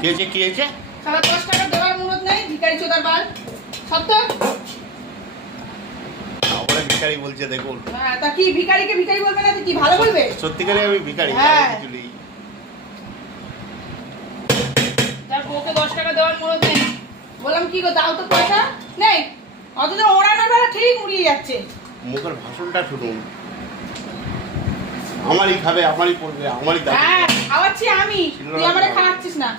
কি হয়েছে? সারা 10 টাকা দেওয়ার মুরত নেই, ভিখারি চোদার বাল। সত্য? আমরা ভিখারি বলছে দেখুন। হ্যাঁ, তা কি ভিখারিকে ভিখারি বলবে না তো কি ভালো বলবে? সত্যিকারে আমি ভিখারি, হ্যাঁ। কিছু নেই। তার বউকে 10 টাকা দেওয়ার মুরত নেই। বললাম কি গো, দাও তো পয়সা নেই। অথচ ওড়ানোর বেলা ঠিক উড়িয়ে যাচ্ছে। মুখের ভাষণটা শুনুন। আমারই খাবে, আমারই পড়বে, আমারই দাবি। হ্যাঁ, খাওয়াচ্ছি আমি, তুই আমারে খাওয়াচ্ছিস না।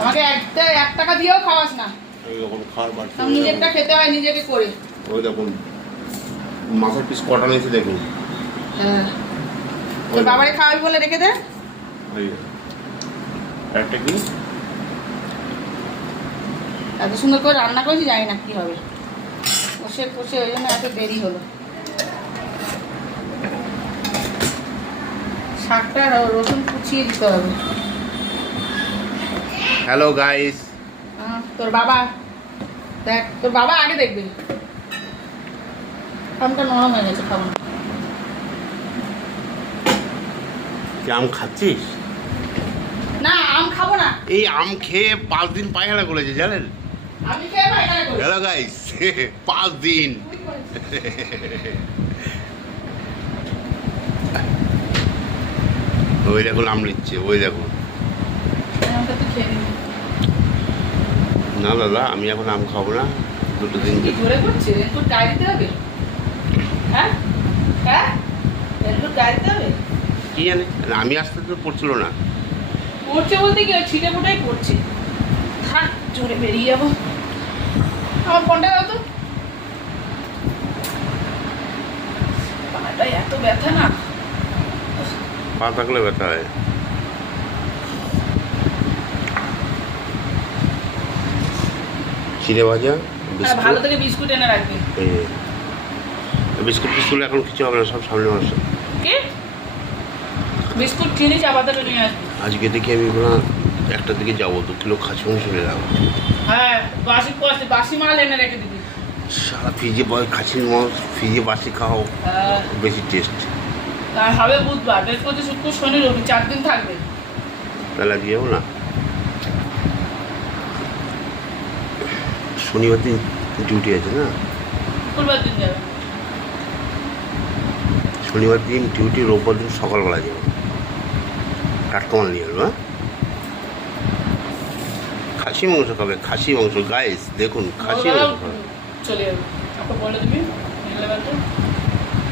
আমাকে 1 টাকা দিয়েও খাওয়াস না। এইরকম খাওয়ার বাড়ছে। আমি নিজেরটা খেতে হয় নিজেকে করে। ওই দেখুন মাছের পিস কটা নিয়েছে দেখুন। হ্যাঁ, তোর বাবারে খাওয়াবি বলে রেখে দে। ওই একটা কি এত সুন্দর করে রান্না করেছি, জানি না কি হবে। কষে কষে ওই জন্য এত দেরি হলো। শাকটা রসুন কুচিয়ে দিতে হবে। হ্যালো গাইস, তোর বাবা দেখ, তোর বাবা আগে দেখবে। আমটা নরম হয়ে গেছে, খাবো না। কি আম খাচ্ছিস? না, আম খাবো না। এই আম খেয়ে 5 দিন পায়খানা করেছে জানেন? আমি খেয়ে পায়খানা করি। হ্যালো গাইস, 5 দিন। ওই দেখুন আম নিচ্ছে, ওই দেখুন। আমটা তুই খেয়ে নিবি। না দাদা, আমি এখন আম খাবো না, 2 দিন। কি জোরে করছে? একটু গায়ে দিতে হবে। হ্যাঁ হ্যাঁ, একটু গায়ে দিতে হবে। কি জানে, আমি আসতে তো পড়ছিল না। পড়ছে বলতে কি, ওই ছিটে ফোটাই পড়ছে। থাক, জোরে বেরিয়ে যাবো। আমার ফোনটা দাও তো। পাটা এত ব্যথা না। পা থাকলে ব্যথা হয়। চিড়ে ভাজা, আর ভালো থেকে বিস্কুট এনে রাখবি। বিস্কুট টিস্কুট এখন কিছু হবে না, সব সামনে মাস। কি বিস্কুট চিনি চা পাতাটা নিয়ে আসবি। আজকে দেখি আমি না 1টার দিকে যাবো, 2 কিলো খাসি মাংস নিয়ে যাবো। হ্যাঁ, বাসি মাল এনে রেখে দিবি। সারা ফ্রিজে খাসির মাংস, ফ্রিজে বাসি খাও, বেশি টেস্ট। আর হবে বুধবার, বৃহস্পতি, শুক্র, শনি, রবি, 4 দিন থাকবে। তাহলে আজকে যাবো না, শনিবার দিন ডিউটি আছে না? শুক্রবার দিন যাবে। শনিবার দিন ডিউটি, রোববার দিন সকালবেলা যাবো। টাটকা মাল নিয়ে আসবো। হ্যাঁ, খাসি মাংস খাবে, খাসি মাংস গাইস দেখুন, খাসি মাংস খাবে। চলে যাবে, আপনি বলে দিবি।